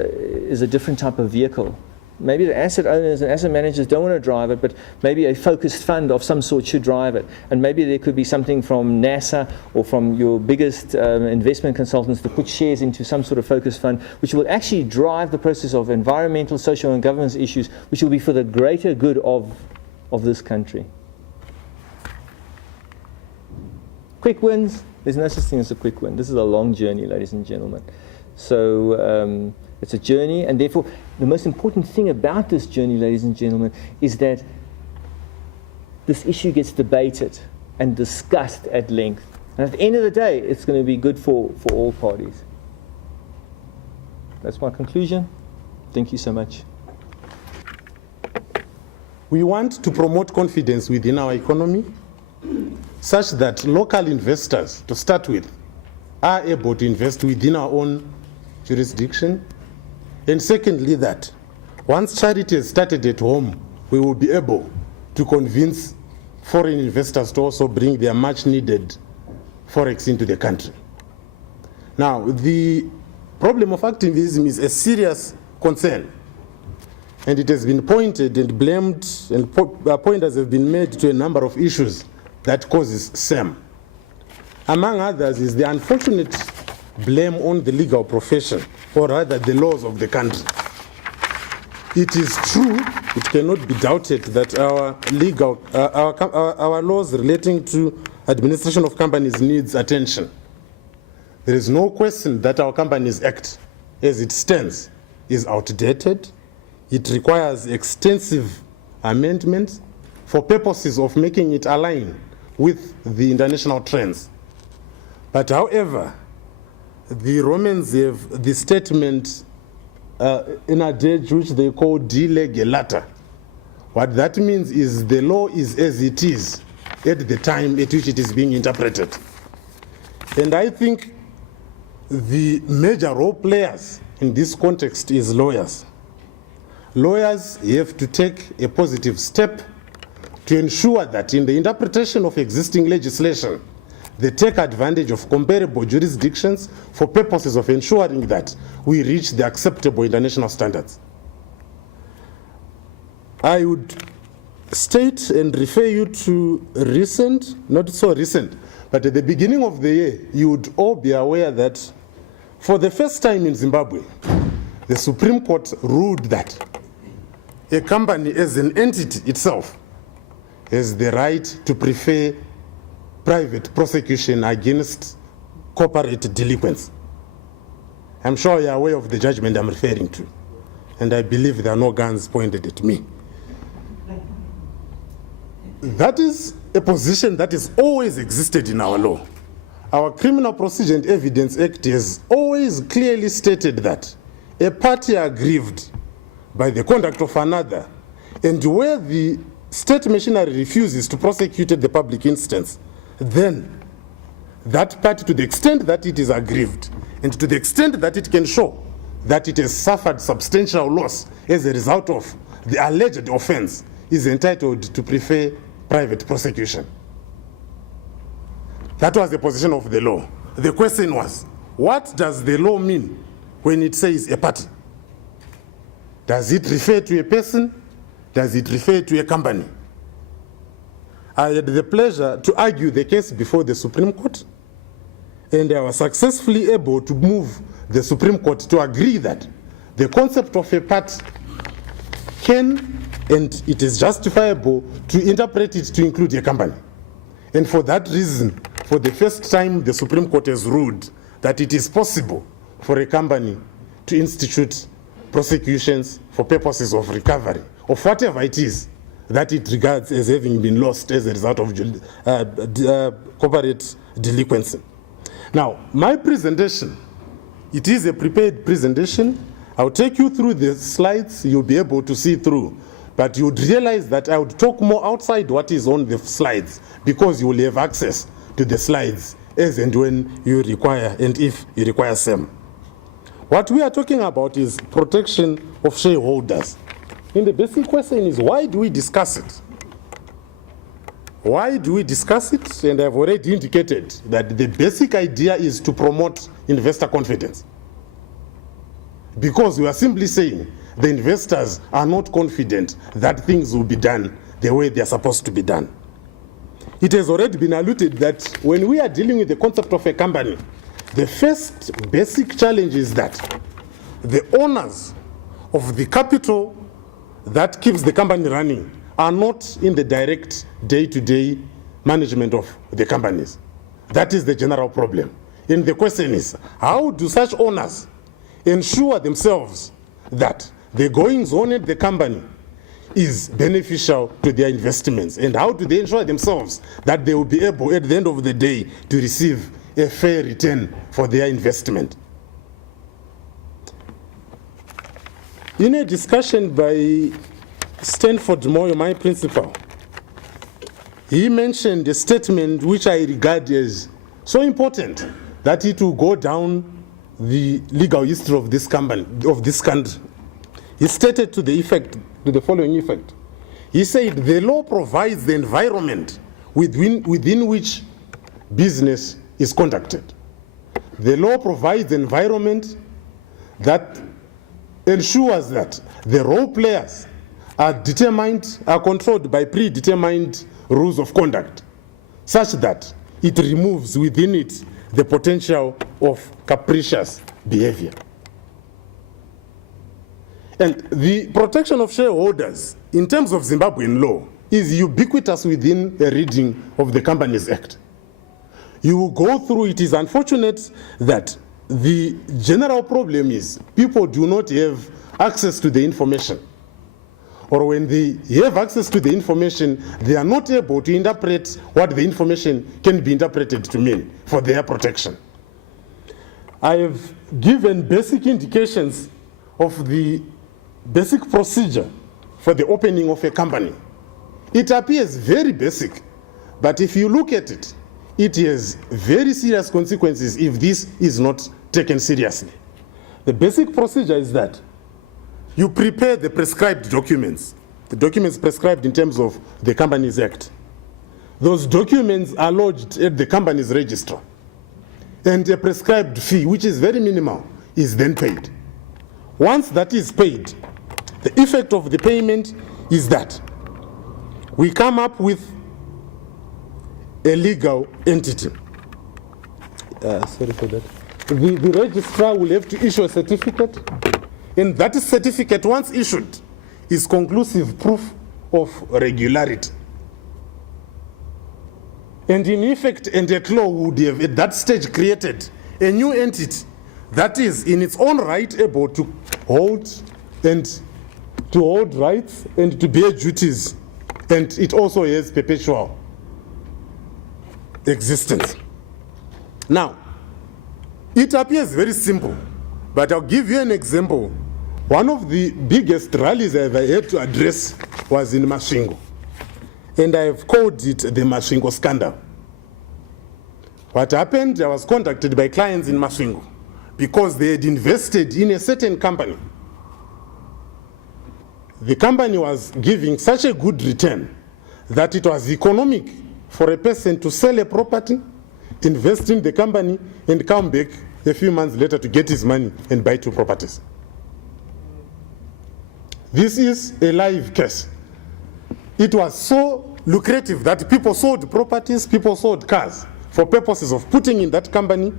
is a different type of vehicle. Maybe the asset owners and asset managers don't want to drive it, but maybe a focused fund of some sort should drive it. And maybe there could be something from NASA or from your biggest investment consultants to put shares into some sort of focused fund, which will actually drive the process of environmental, social, and governance issues, which will be for the greater good of this country. Quick wins. There's no such thing as a quick win. This is a long journey, ladies and gentlemen. So it's a journey, and therefore the most important thing about this journey, ladies and gentlemen, is that this issue gets debated and discussed at length. And at the end of the day, it's going to be good for all parties. That's my conclusion. Thank you so much. We want to promote confidence within our economy such that local investors, to start with, are able to invest within our own jurisdiction. And secondly, that once charity has started at home, we will be able to convince foreign investors to also bring their much needed forex into the country. Now, the problem of activism is a serious concern, and it has been pointed and blamed, and pointers have been made to a number of issues that causes SAM. Among others is the unfortunate blame on the legal profession, or rather the laws of the country. It is true, it cannot be doubted, that our legal, our laws relating to administration of companies needs attention. There is no question that our Companies Act, as it stands, is outdated. It requires extensive amendments for purposes of making it align with the international trends. But however, the Romans have the statement in a adage which they call de lege lata. What that means is the law is as it is at the time at which it is being interpreted. And I think the major role players in this context is lawyers. Lawyers have to take a positive step to ensure that in the interpretation of existing legislation, they take advantage of comparable jurisdictions for purposes of ensuring that we reach the acceptable international standards. I would state and refer you to recent, not so recent, but at the beginning of the year, you would all be aware that for the first time in Zimbabwe, the Supreme Court ruled that a company as an entity itself has the right to prefer private prosecution against corporate delinquents. I'm sure you're aware of the judgment I'm referring to, and I believe there are no guns pointed at me. That is a position that has always existed in our law. Our Criminal Procedure and Evidence Act has always clearly stated that a party aggrieved by the conduct of another, and where the state machinery refuses to prosecute at the public instance, then that party, to the extent that it is aggrieved and to the extent that it can show that it has suffered substantial loss as a result of the alleged offense, is entitled to prefer private prosecution. That was the position of the law. The question was, what does the law mean when it says a party? Does it refer to a person? Does it refer to a company? I had the pleasure to argue the case before the Supreme Court, and I was successfully able to move the Supreme Court to agree that the concept of a party can, and it is justifiable to interpret it to include a company. And for that reason, for the first time, the Supreme Court has ruled that it is possible for a company to institute prosecutions for purposes of recovery of whatever it is that it regards as having been lost as a result of corporate delinquency. Now, my presentation, it is a prepared presentation. I'll take you through the slides, you'll be able to see through. But you would realize that I would talk more outside what is on the slides, because you will have access to the slides as and when you require, and if you require SAM. What we are talking about is protection of shareholders. And the basic question is, why do we discuss it? Why do we discuss it? And I've already indicated that the basic idea is to promote investor confidence. because we are simply saying the investors are not confident that things will be done the way they are supposed to be done. It has already been alluded that when we are dealing with the concept of a company, the first basic challenge is that the owners of the capital that keeps the company running are not in the direct day-to-day management of the companies. That is the general problem. And the question is, how do such owners ensure themselves that the goings-on at the company is beneficial to their investments? And how do they ensure themselves that they will be able, at the end of the day, to receive a fair return for their investment? In a discussion by Stanford Moyo, my principal, he mentioned a statement which I regard as so important that it will go down the legal history of this company, of this country. He stated to the following effect. He said, the law provides the environment within which business is conducted. The law provides the environment that ensures that the role players are controlled by predetermined rules of conduct, such that it removes within it the potential of capricious behavior. And the protection of shareholders in terms of Zimbabwean law is ubiquitous within a reading of the Companies Act. You will go through it. Is unfortunate that the general problem is people do not have access to the information. Or when they have access to the information, they are not able to interpret what the information can be interpreted to mean for their protection. I have given basic indications of the basic procedure for the opening of a company. It appears very basic, but if you look at it, it has very serious consequences if this is not taken seriously. The basic procedure is that you prepare the prescribed documents, the documents prescribed in terms of the Companies Act. Those documents are lodged at the company's registrar, and a prescribed fee, which is very minimal, is then paid. Once that is paid, the effect of the payment is that we come up with a legal entity. Sorry for that. The registrar will have to issue a certificate, and that certificate, once issued, is conclusive proof of regularity. And in effect, and at law would have at that stage created a new entity that is in its own right able to hold rights and to bear duties, and it also has perpetual existence. Now, it appears very simple, but I'll give you an example. One of the biggest rallies I ever had to address was in Masvingo, and I have called it the Masvingo scandal. What happened, I was contacted by clients in Masvingo because they had invested in a certain company. The company was giving such a good return that it was economic for a person to sell a property, invest in the company, and come back a few months later to get his money and buy 2 properties. This is a live case. It was so lucrative that people sold properties, people sold cars for purposes of putting in that company.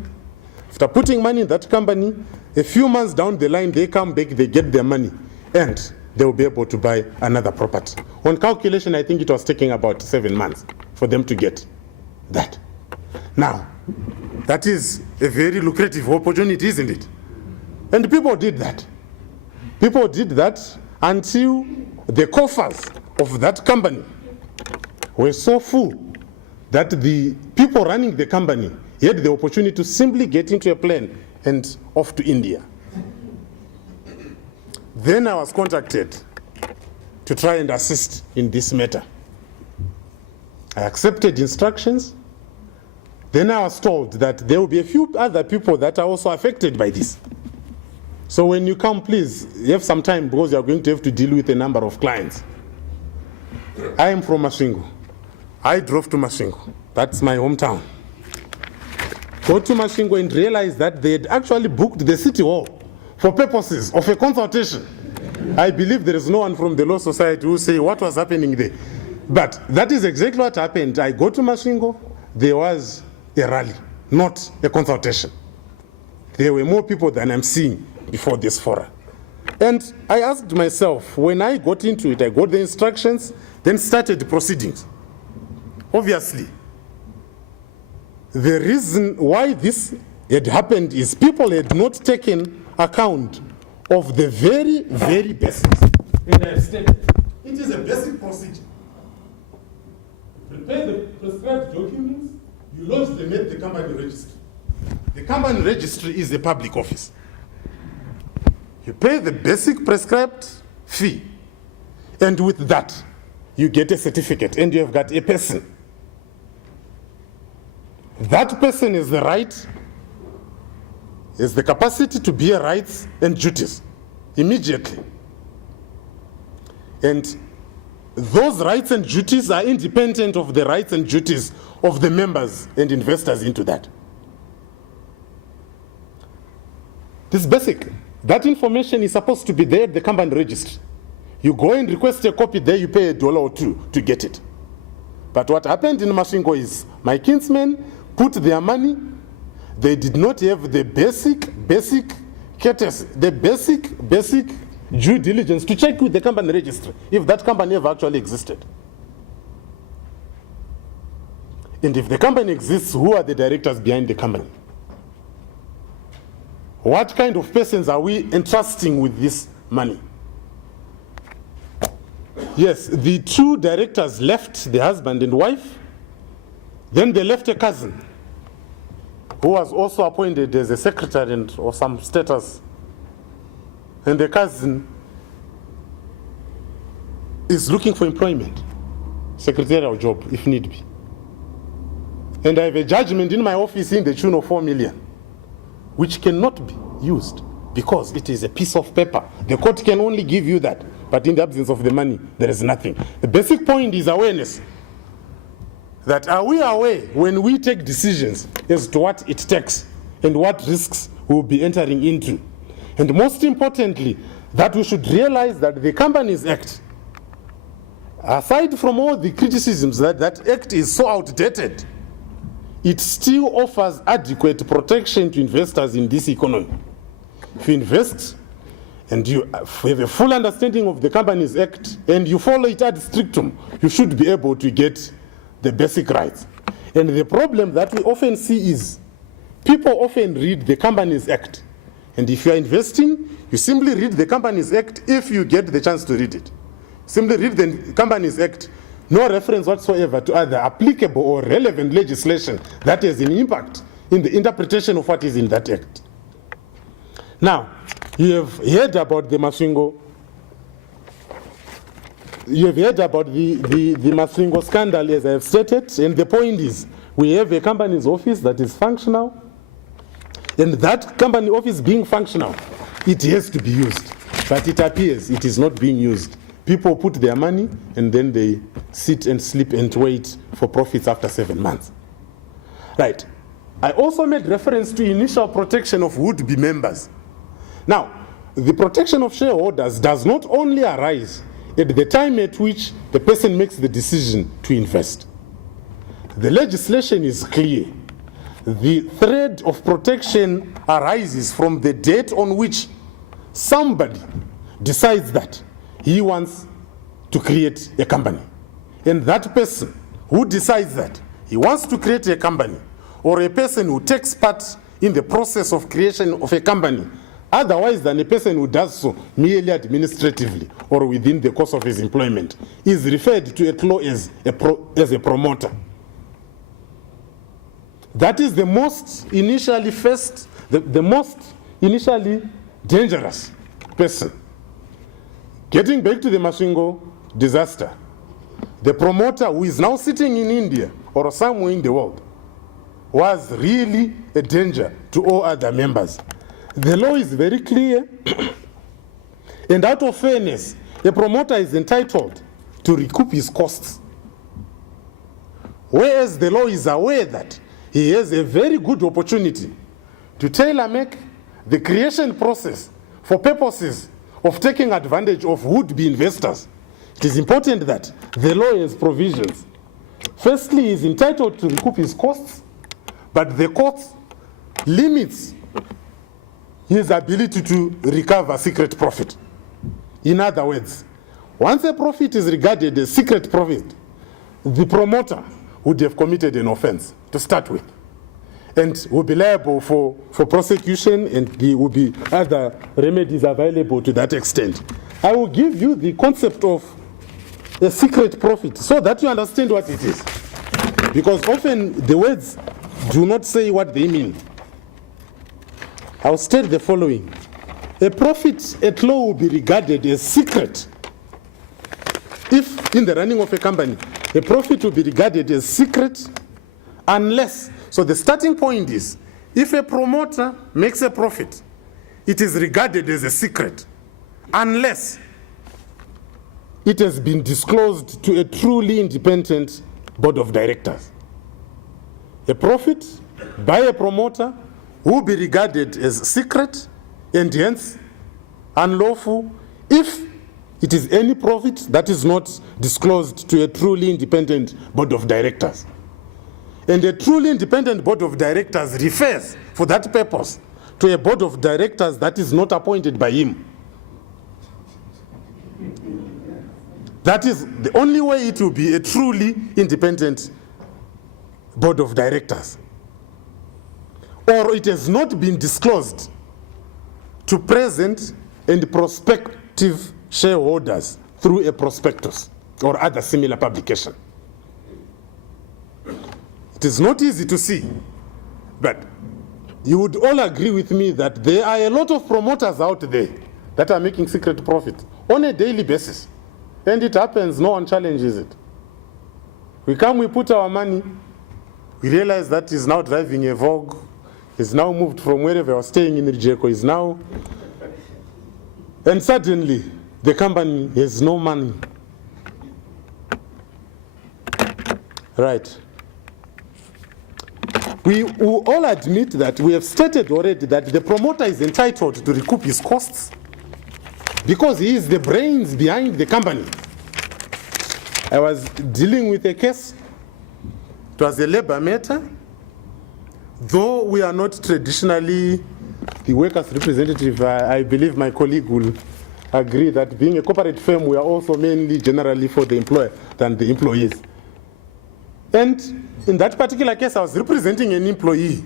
After putting money in that company, a few months down the line, they come back, they get their money, and they will be able to buy another property. On calculation, I think it was taking about 7 months for them to get that. Now, that is a very lucrative opportunity, isn't it? And people did that. People did that until the coffers of that company were so full that the people running the company had the opportunity to simply get into a plane and off to India. Then I was contacted to try and assist in this matter. I accepted instructions. Then I was told that there will be a few other people that are also affected by this. So when you come, please have some time because you are going to have to deal with a number of clients. I am from Masvingo. I drove to Masvingo. That's my hometown. Go to Masvingo and realize that they had actually booked the city hall for purposes of a consultation. I believe there is no one from the Law Society who will say what was happening there. But that is exactly what happened. I go to Masvingo, there was a rally, not a consultation. There were more people than I'm seeing before this forum. And I asked myself, when I got into it, I got the instructions, then started the proceedings. Obviously, the reason why this had happened is people had not taken account of the very, very basics. And I have stated, it is a basic procedure. Prepare the prescribed documents, you lodge them at the company registry. The company registry is a public office. You pay the basic prescribed fee, and with that, you get a certificate, and you have got a person. That person is the right, is the capacity to bear rights and duties immediately. And those rights and duties are independent of the rights and duties of the members and investors into that. This is basic. That information is supposed to be there at the company registry. You go and request a copy there, you pay $1 or $2 to get it. But what happened in Masvingo is my kinsmen put their money, they did not have the basic due diligence to check with the company registry if that company ever actually existed. And if the company exists, who are the directors behind the company? What kind of persons are we entrusting with this money? Yes, the two directors left, the husband and wife. Then they left a cousin who was also appointed as a secretary and or some status. And the cousin is looking for employment, secretarial job if need be. And I have a judgment in my office in the tune of 4 million. Which cannot be used because it is a piece of paper. The court can only give you that, but in the absence of the money, there is nothing. The basic point is awareness. That are we aware when we take decisions as to what it takes and what risks we'll be entering into? And most importantly, that we should realize that the Companies Act, aside from all the criticisms that that act is so outdated, it still offers adequate protection to investors in this economy. If you invest and you have a full understanding of the Companies Act and you follow it ad strictum, you should be able to get the basic rights. And the problem that we often see is people often read the Companies Act. And if you are investing, you simply read the Companies Act if you get the chance to read it. Simply read the Companies Act. No reference whatsoever to either applicable or relevant legislation that has an impact in the interpretation of what is in that act. Now, you have heard about the Masvingo. You have heard about the Masvingo scandal, as I have stated, and the point is, we have a company's office that is functional, and that company office being functional, it has to be used, but it appears it is not being used. People put their money and then they sit and sleep and wait for profits after 7 months. Right. I also made reference to initial protection of would-be members. Now, the protection of shareholders does not only arise at the time at which the person makes the decision to invest. The legislation is clear. The thread of protection arises from the date on which somebody decides that he wants to create a company. And that person who decides that he wants to create a company, or a person who takes part in the process of creation of a company, otherwise than a person who does so merely administratively or within the course of his employment, is referred to at law as a promoter. That is the most initially the most initially dangerous person. Getting back to the Masvingo disaster, the promoter who is now sitting in India or somewhere in the world was really a danger to all other members. The law is very clear, and out of fairness, the promoter is entitled to recoup his costs. Whereas the law is aware that he has a very good opportunity to tailor-make the creation process for purposes of taking advantage of would-be investors, it is important that the law has provisions. Firstly, he is entitled to recoup his costs, but the court limits his ability to recover secret profit. In other words, once a profit is regarded as secret profit, the promoter would have committed an offense to start with, and will be liable for prosecution, and there will be other remedies available to that extent. I will give you the concept of a secret profit so that you understand what it is, because often the words do not say what they mean. I'll state the following. A profit at law will be regarded as secret if, in the running of a company, a profit will be regarded as secret unless, so the starting point is, if a promoter makes a profit, it is regarded as a secret unless it has been disclosed to a truly independent board of directors. A profit by a promoter will be regarded as secret and hence unlawful if it is any profit that is not disclosed to a truly independent board of directors. And a truly independent board of directors refers, for that purpose, to a board of directors that is not appointed by him. That is the only way it will be a truly independent board of directors. Or it has not been disclosed to present and prospective shareholders through a prospectus or other similar publication. It is not easy to see, but you would all agree with me that there are a lot of promoters out there that are making secret profit on a daily basis. And it happens, no one challenges it. We come, we put our money, we realize that he's now driving a Vogue, he's now moved from wherever he was staying in Rijeko, is now, and suddenly the company has no money. Right. We all admit that we have stated already that the promoter is entitled to recoup his costs because he is the brains behind the company. I was dealing with a case. It was a labor matter. Though we are not traditionally the workers' representative, I believe my colleague will agree that being a corporate firm, we are also mainly generally for the employer than the employees. And in that particular case, I was representing an employee.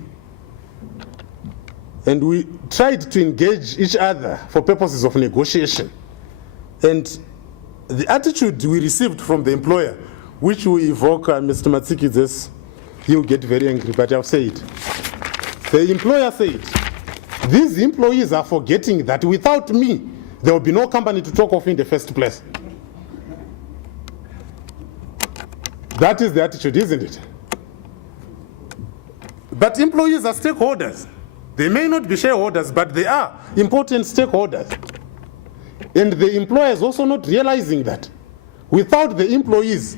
And we tried to engage each other for purposes of negotiation. And the attitude we received from the employer, which will evoke Mr. Matsikidze's, he'll get very angry, but I'll say it. The employer said, these employees are forgetting that without me, there will be no company to talk of in the first place. That is the attitude, isn't it? But employees are stakeholders. They may not be shareholders, but they are important stakeholders. And the employer is also not realizing that without the employees,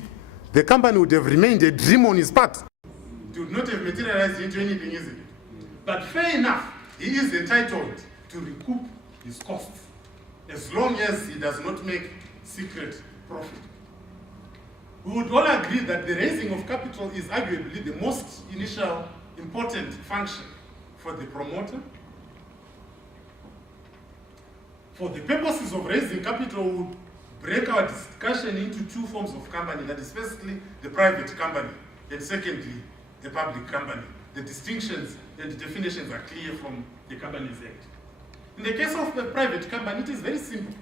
the company would have remained a dream on his part. It would not have materialized into anything, isn't it? But fair enough, he is entitled to recoup his costs as long as he does not make secret profit. We would all agree that the raising of capital is arguably the most initial important function for the promoter. For the purposes of raising capital, we would break our discussion into two forms of company. That is, firstly, the private company, and secondly, the public company. The distinctions and definitions are clear from the Companies Act. In the case of the private company, it is very simple.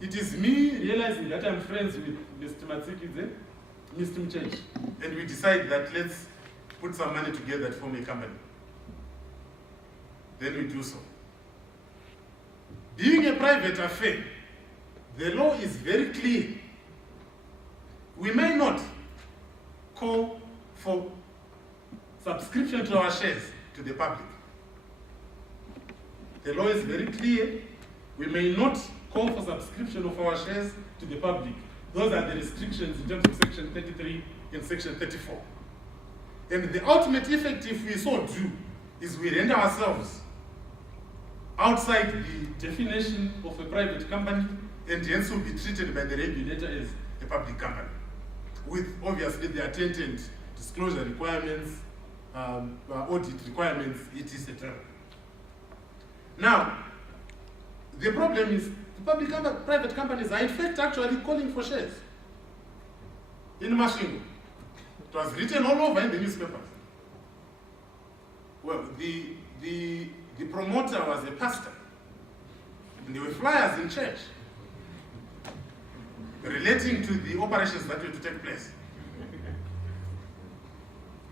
It is me realizing that I'm friends with Mr. Matsikidze, Mr. Mchenji, and we decide that let's put some money together to form a company. Then we do so. Being a private affair, the law is very clear. We may not call for subscription to our shares to the public. The law is very clear. We may not call for subscription of our shares to the public. Those are the restrictions in terms of Section 33 and Section 34. And the ultimate effect, if we so do, is we render ourselves outside the definition of a private company, and hence will be treated by the regulator as a public company, with obviously the attendant disclosure requirements, audit requirements, etc. Now, the problem is the private companies are in fact actually calling for shares. In Mashingo, it was written all over in the newspapers. Well, the promoter was a pastor, and there were flyers in church relating to the operations that were to take place.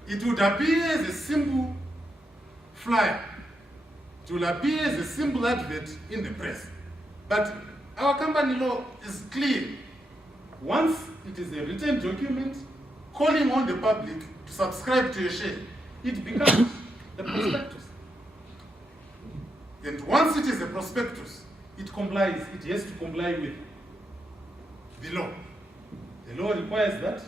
It would appear as a simple flyer. It will appear as a simple advert in the press. But our company law is clear. Once it is a written document calling on the public to subscribe to a share, it becomes a prospectus. And once it is a prospectus, it has to comply with the law. The law requires that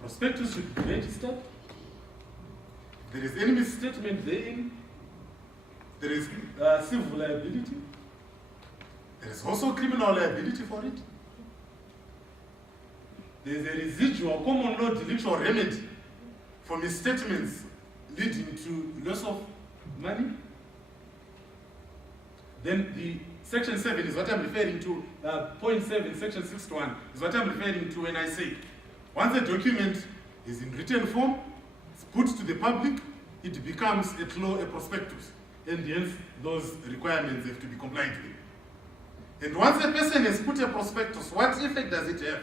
prospectus should be registered. If there is any misstatement therein, there is civil liability. There is also criminal liability for it. There is a residual common law delictual remedy for misstatements leading to loss of money. Then the Section 7 is what I'm referring to, point 7, Section 61 is what I'm referring to when I say, once a document is in written form, it's put to the public, it becomes at law a prospectus, and hence those requirements have to be complied with. And once a person has put a prospectus, what effect does it have?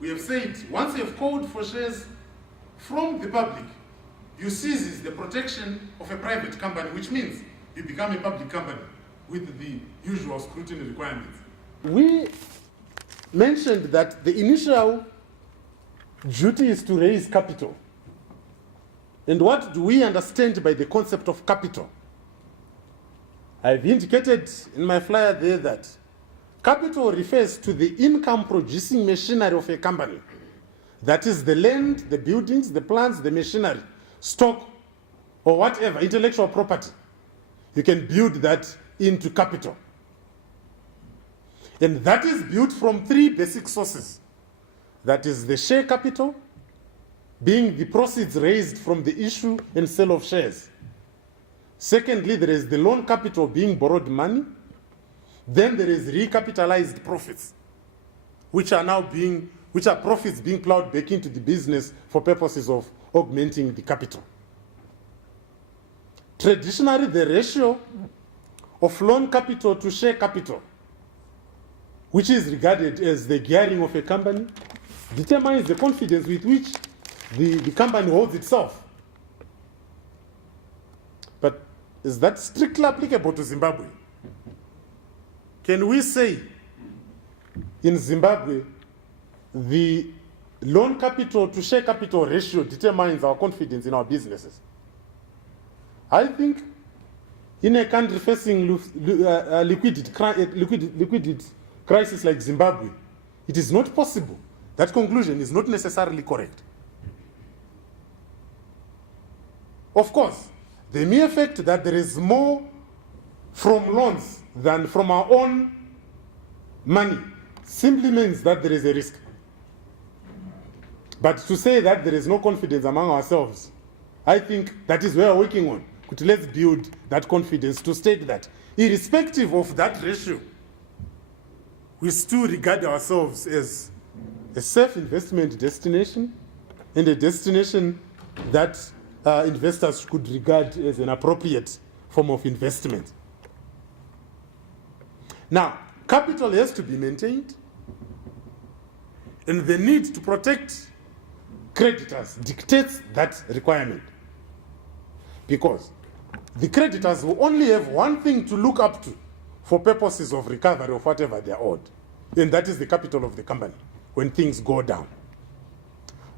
We have said, once you have called for shares from the public, you seize the protection of a private company, which means you become a public company with the usual scrutiny requirements. We mentioned that the initial duty is to raise capital. And what do we understand by the concept of capital? I've indicated in my flyer there that capital refers to the income-producing machinery of a company. That is the land, the buildings, the plants, the machinery, stock, or whatever, intellectual property. You can build that into capital. And that is built from three basic sources. That is the share capital, being the proceeds raised from the issue and sale of shares. Secondly, there is the loan capital, being borrowed money. Then there is recapitalized profits, which are profits being plowed back into the business for purposes of augmenting the capital. Traditionally, the ratio of loan capital to share capital, which is regarded as the gearing of a company, determines the confidence with which the company holds itself. But is that strictly applicable to Zimbabwe? Can we say in Zimbabwe the loan capital to share capital ratio determines our confidence in our businesses? I think in a country facing liquidity crisis like Zimbabwe, it is not possible. That conclusion is not necessarily correct. Of course, the mere fact that there is more from loans than from our own money simply means that there is a risk. But to say that there is no confidence among ourselves, I think that is where we're working on. But let's build that confidence to state that, irrespective of that ratio, we still regard ourselves as a safe investment destination and a destination that investors could regard as an appropriate form of investment. Now, capital has to be maintained, and the need to protect creditors dictates that requirement. Because the creditors will only have one thing to look up to for purposes of recovery of whatever they are owed, and that is the capital of the company when things go down.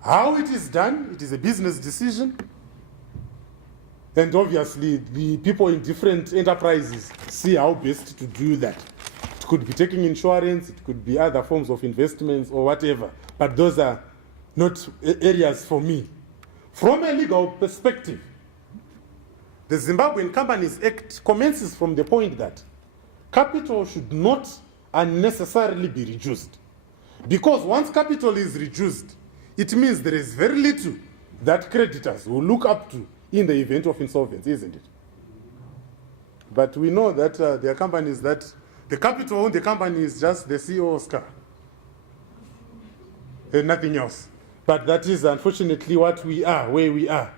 How it is done, it is a business decision, and obviously the people in different enterprises see how best to do that. It could be taking insurance, it could be other forms of investments or whatever, but those are not areas for me. From a legal perspective, the Zimbabwean Companies Act commences from the point that capital should not unnecessarily be reduced. Because once capital is reduced, it means there is very little that creditors will look up to in the event of insolvency, isn't it? But we know that there are companies that the capital on the company is just the CEO's car and nothing else. But that is unfortunately what we are, where we are.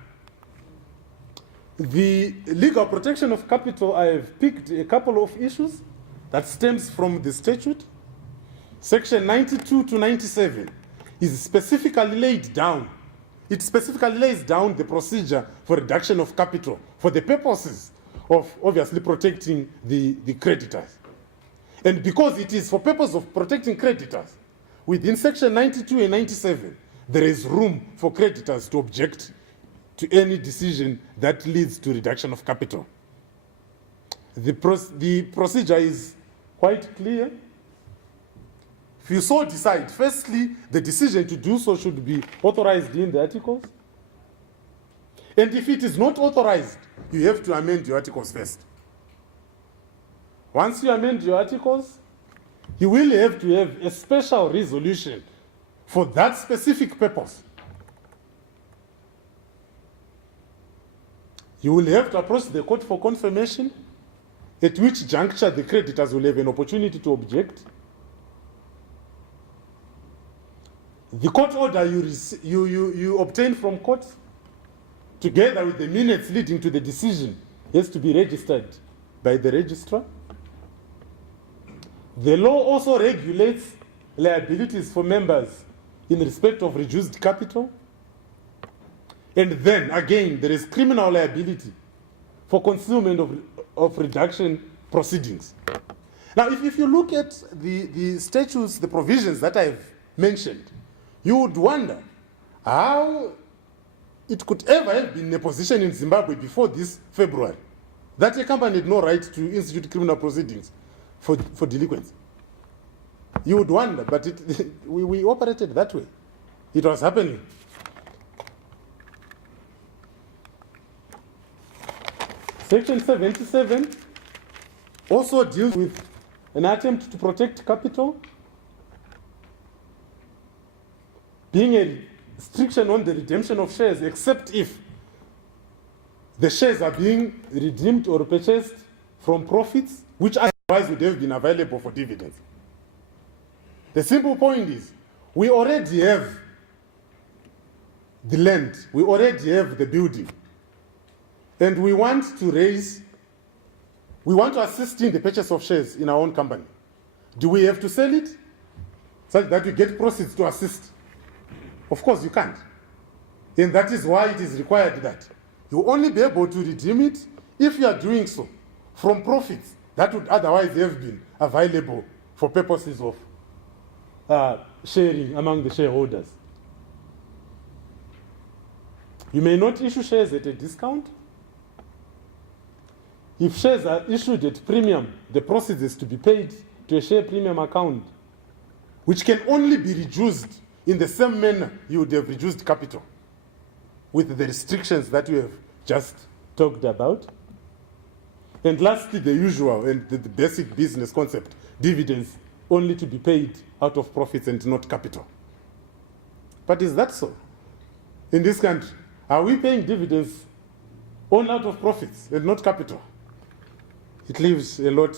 The legal protection of capital, I have picked a couple of issues that stems from the statute. Section 92 to 97 is specifically laid down. It specifically lays down the procedure for reduction of capital for the purposes of obviously protecting the creditors. And because it is for purpose of protecting creditors, within section 92 and 97, there is room for creditors to object to any decision that leads to reduction of capital. The procedure is quite clear. If you so decide, firstly, the decision to do so should be authorized in the articles. And if it is not authorized, you have to amend your articles first. Once you amend your articles, you will have to have a special resolution for that specific purpose. You will have to approach the court for confirmation, at which juncture the creditors will have an opportunity to object. The court order you obtain from court, together with the minutes leading to the decision, has to be registered by the registrar. The law also regulates liabilities for members in respect of reduced capital. And then, again, there is criminal liability for concealment of reduction proceedings. Now, if you look at the statutes, the provisions that I've mentioned, you would wonder how it could ever have been in a position in Zimbabwe before this February that a company had no right to institute criminal proceedings for delinquents. You would wonder, but we operated that way. It was happening. Section 77 also deals with an attempt to protect capital, being a restriction on the redemption of shares, except if the shares are being redeemed or purchased from profits, which otherwise would have been available for dividends. The simple point is, we already have the land, we already have the building, and we want to assist in the purchase of shares in our own company. Do we have to sell it such that we get proceeds to assist? Of course you can't. And that is why it is required that you only be able to redeem it if you are doing so from profits that would otherwise have been available for purposes of sharing among the shareholders. You may not issue shares at a discount. If shares are issued at premium, the proceeds is to be paid to a share premium account, which can only be reduced in the same manner you would have reduced capital, with the restrictions that we have just talked about. And lastly, the usual and the basic business concept, dividends only to be paid out of profits and not capital. But is that so? In this country, are we paying dividends only out of profits and not capital? It leaves a lot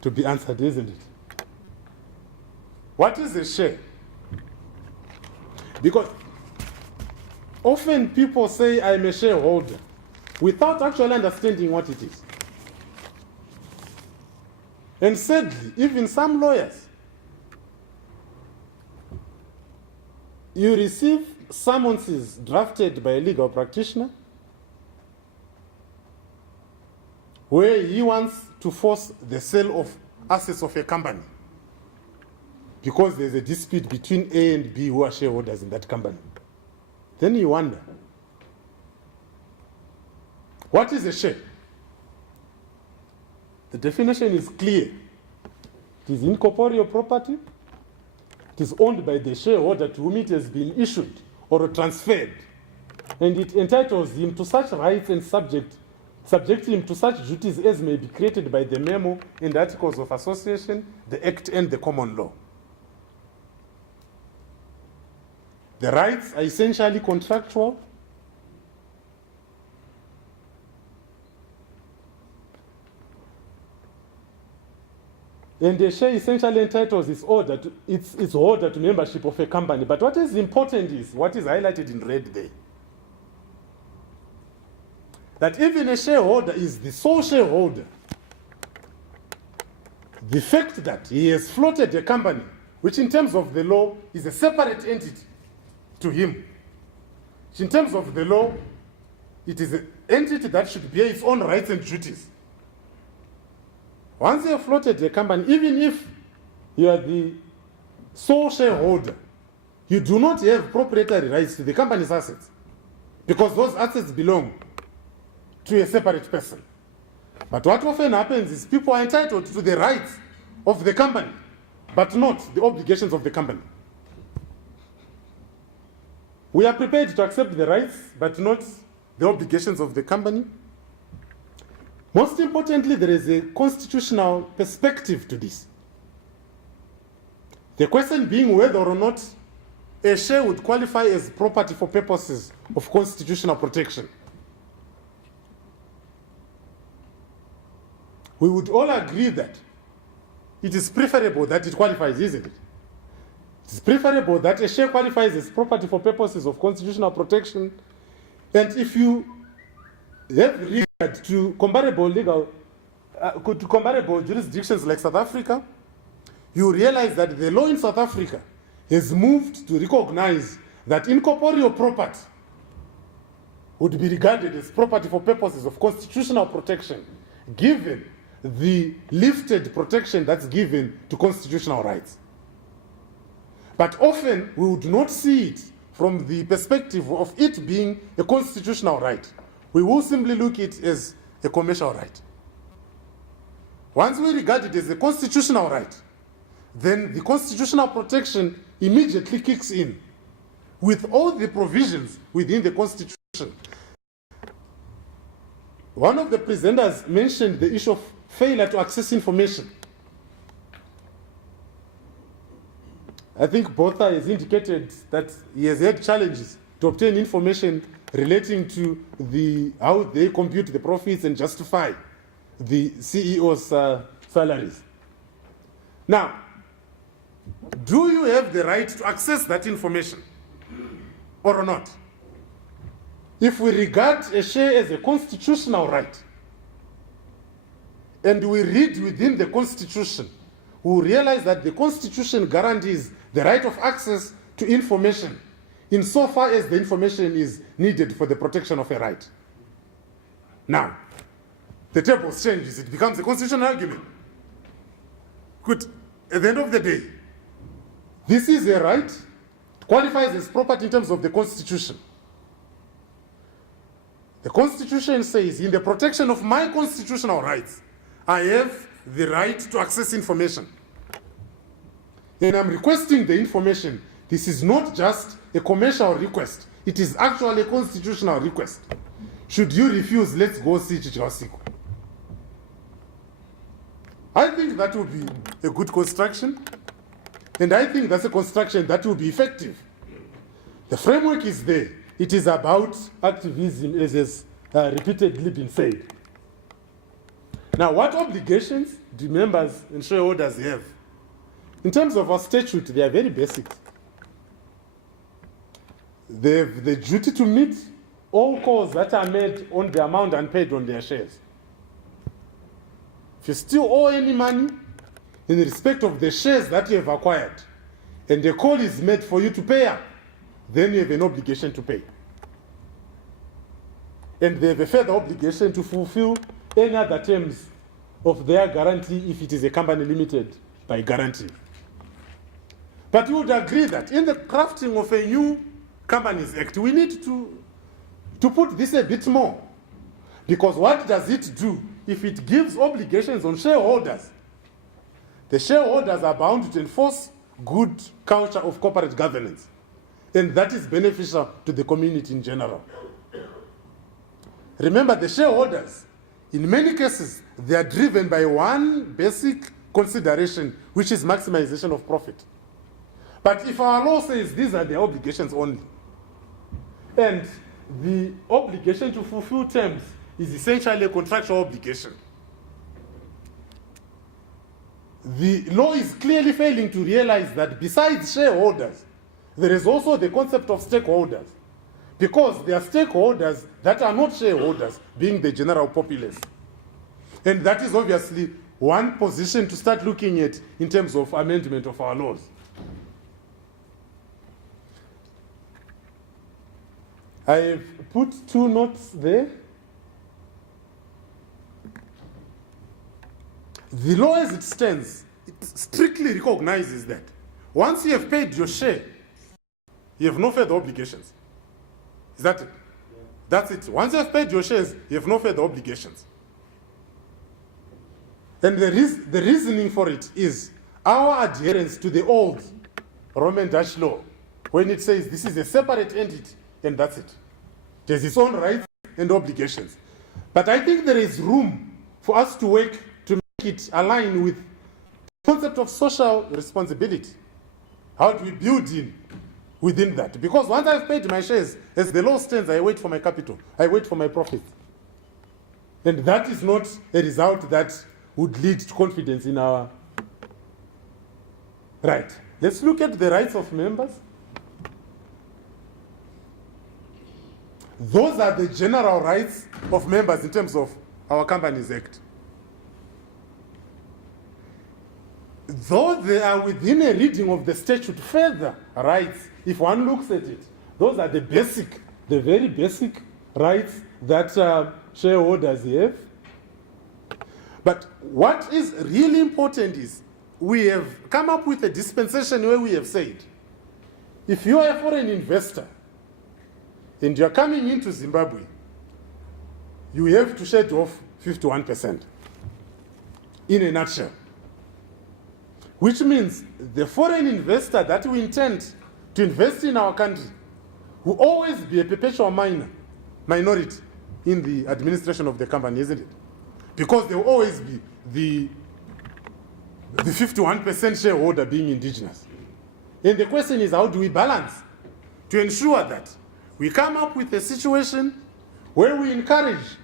to be answered, isn't it? What is a share? Because often people say, I'm a shareholder, without actually understanding what it is. And sadly, even some lawyers, you receive summonses drafted by a legal practitioner where he wants to force the sale of assets of a company because there's a dispute between A and B who are shareholders in that company. Then you wonder, what is a share? The definition is clear. It is incorporeal property. It is owned by the shareholder to whom it has been issued or transferred, and it entitles him to such rights and subject subject him to such duties as may be created by the memo and articles of association, the Act, and the common law. The rights are essentially contractual. And a share essentially entitles its holder to membership of a company. But what is important is what is highlighted in red there. That even a shareholder is the sole shareholder. The fact that he has floated a company, which in terms of the law is a separate entity to him. Which in terms of the law, it is an entity that should bear its own rights and duties. Once you have floated a company, even if you are the sole shareholder, you do not have proprietary rights to the company's assets because those assets belong to a separate person. But what often happens is people are entitled to the rights of the company, but not the obligations of the company. We are prepared to accept the rights, but not the obligations of the company. Most importantly, there is a constitutional perspective to this. The question being whether or not a share would qualify as property for purposes of constitutional protection. We would all agree that it is preferable that it qualifies, isn't it? It is preferable that a share qualifies as property for purposes of constitutional protection. And if you have regard to comparable jurisdictions like South Africa, you realize that the law in South Africa has moved to recognize that incorporeal property would be regarded as property for purposes of constitutional protection, given the lifted protection that's given to constitutional rights. But often we would not see it from the perspective of it being a constitutional right. We will simply look at it as a commercial right. Once we regard it as a constitutional right, then the constitutional protection immediately kicks in with all the provisions within the Constitution. One of the presenters mentioned the issue of failure to access information. I think Botha has indicated that he has had challenges to obtain information relating to how they compute the profits and justify the CEO's salaries. Now, do you have the right to access that information or not? If we regard a share as a constitutional right, and we read within the Constitution, we realize that the Constitution guarantees the right of access to information insofar as the information is needed for the protection of a right. Now, the tables changes, it becomes a constitutional argument. Good. At the end of the day, this is a right, qualifies as property in terms of the Constitution. The Constitution says, in the protection of my constitutional rights, I have the right to access information. And I'm requesting the information. This is not just a commercial request. It is actually a constitutional request. Should you refuse, let's go see Chichwasiku. I think that would be a good construction. And I think that's a construction that will be effective. The framework is there. It is about activism, as has repeatedly been said. Now, what obligations do members and shareholders have? In terms of our statute, they are very basic. They have the duty to meet all calls that are made on the amount unpaid on their shares. If you still owe any money in respect of the shares that you have acquired, and the call is made for you to pay up, then you have an obligation to pay. And they have a further obligation to fulfill any other terms of their guarantee if it is a company limited by guarantee. But you would agree that in the crafting of a new Companies Act, we need to put this a bit more. Because what does it do? If it gives obligations on shareholders, the shareholders are bound to enforce good culture of corporate governance. And that is beneficial to the community in general. Remember, the shareholders in many cases, they are driven by one basic consideration, which is maximization of profit. But if our law says these are the obligations only, and the obligation to fulfill terms is essentially a contractual obligation, the law is clearly failing to realize that besides shareholders, there is also the concept of stakeholders, because there are stakeholders that are not shareholders, being the general populace. And that is obviously one position to start looking at in terms of amendment of our laws. I've put 2 notes there. The law as it stands, it strictly recognizes that once you have paid your share, you have no further obligations. Is that it? Yeah. That's it. Once you have paid your shares, you have no further obligations. And the reasoning for it is our adherence to the old Roman Dutch law, when it says this is a separate entity, and that's it. It has its own rights and obligations. But I think there is room for us to work to make it align with the concept of social responsibility. How do we build in within that? Because once I've paid my shares, as the law stands, I wait for my capital, I wait for my profits. And that is not a result that would lead to confidence in our right. Let's look at the rights of members. Those are the general rights of members in terms of our Companies Act. Though they are within a reading of the statute further rights, if one looks at it, those are the very basic rights that shareholders have. But what is really important is we have come up with a dispensation where we have said, if you are a foreign investor and you are coming into Zimbabwe, you have to shed off 51%, in a nutshell. Which means the foreign investor that we intend to invest in our country will always be a perpetual minority in the administration of the company, isn't it? Because there will always be the 51% shareholder being indigenous. And the question is, how do we balance to ensure that we come up with a situation where we encourage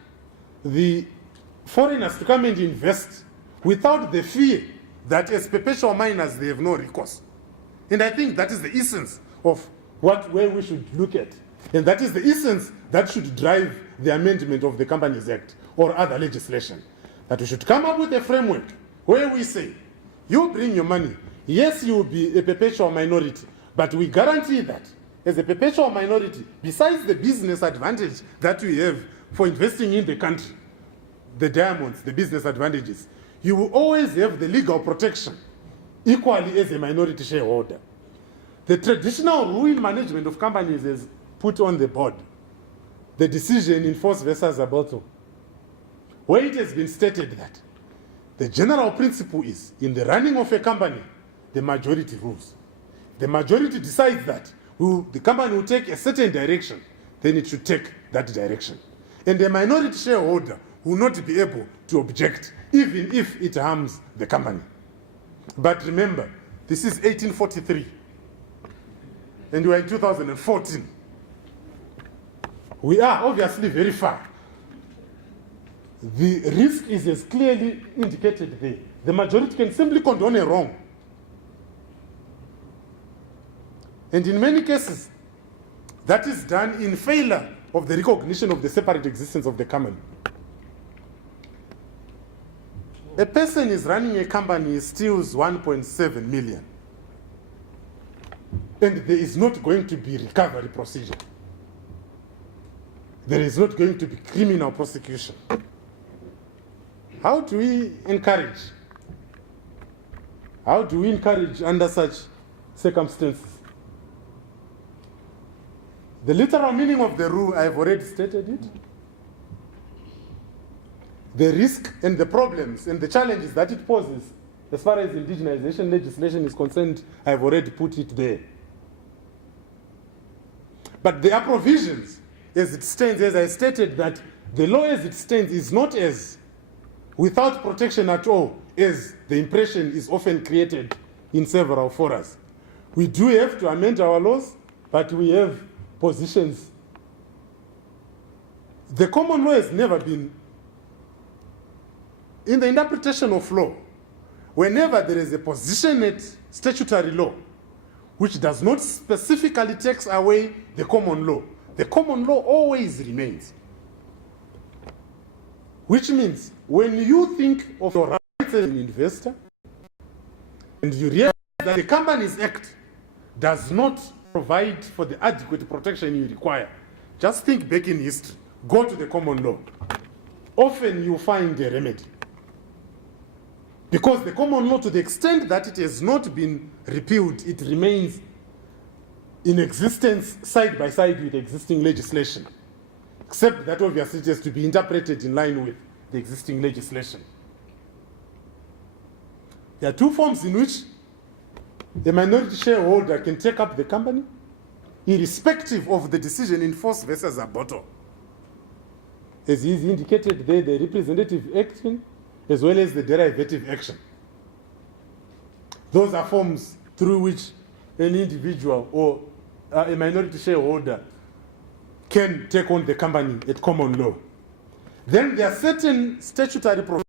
the foreigners to come and invest without the fear that as perpetual minors they have no recourse. And I think that is the essence of where we should look at. And that is the essence that should drive the amendment of the Companies Act or other legislation. That we should come up with a framework where we say, you bring your money, yes, you will be a perpetual minority, but we guarantee that as a perpetual minority, besides the business advantage that we have for investing in the country, the diamonds, the business advantages, you will always have the legal protection equally as a minority shareholder. The traditional ruin management of companies is put on the board the decision in Force versus Aborto, where it has been stated that the general principle is, in the running of a company, the majority rules. The majority decides that the company will take a certain direction, then it should take that direction. And the minority shareholder will not be able to object, even if it harms the company. But remember, this is 1843, and we are in 2014. We are obviously very far. The risk is as clearly indicated there. The majority can simply condone a wrong. And in many cases, that is done in failure of the recognition of the separate existence of the company. A person is running a company, steals 1.7 million. And there is not going to be recovery procedure. There is not going to be criminal prosecution. How do we encourage? How do we encourage under such circumstances? The literal meaning of the rule, I've already stated it. The risk and the problems and the challenges that it poses as far as indigenization legislation is concerned, I've already put it there. But there are provisions, as it stands, as I stated, that the law as it stands is not as without protection at all as the impression is often created in several forums. We do have to amend our laws, but we have positions. The common law has never been, in the interpretation of law, whenever there is a positioned statutory law which does not specifically take away the common law always remains. Which means when you think of your rights as an investor and you realize that the Companies Act does not provide for the adequate protection you require, just think back in history, go to the common law. Often you find a remedy. Because the common law, to the extent that it has not been repealed, it remains in existence side by side with existing legislation, except that obviously it has to be interpreted in line with the existing legislation. There are two forms in which a minority shareholder can take up the company, irrespective of the decision in force versus aborto. As is indicated there, the representative action as well as the derivative action. Those are forms through which an individual or a minority shareholder can take on the company at common law. Then there are certain statutory provisions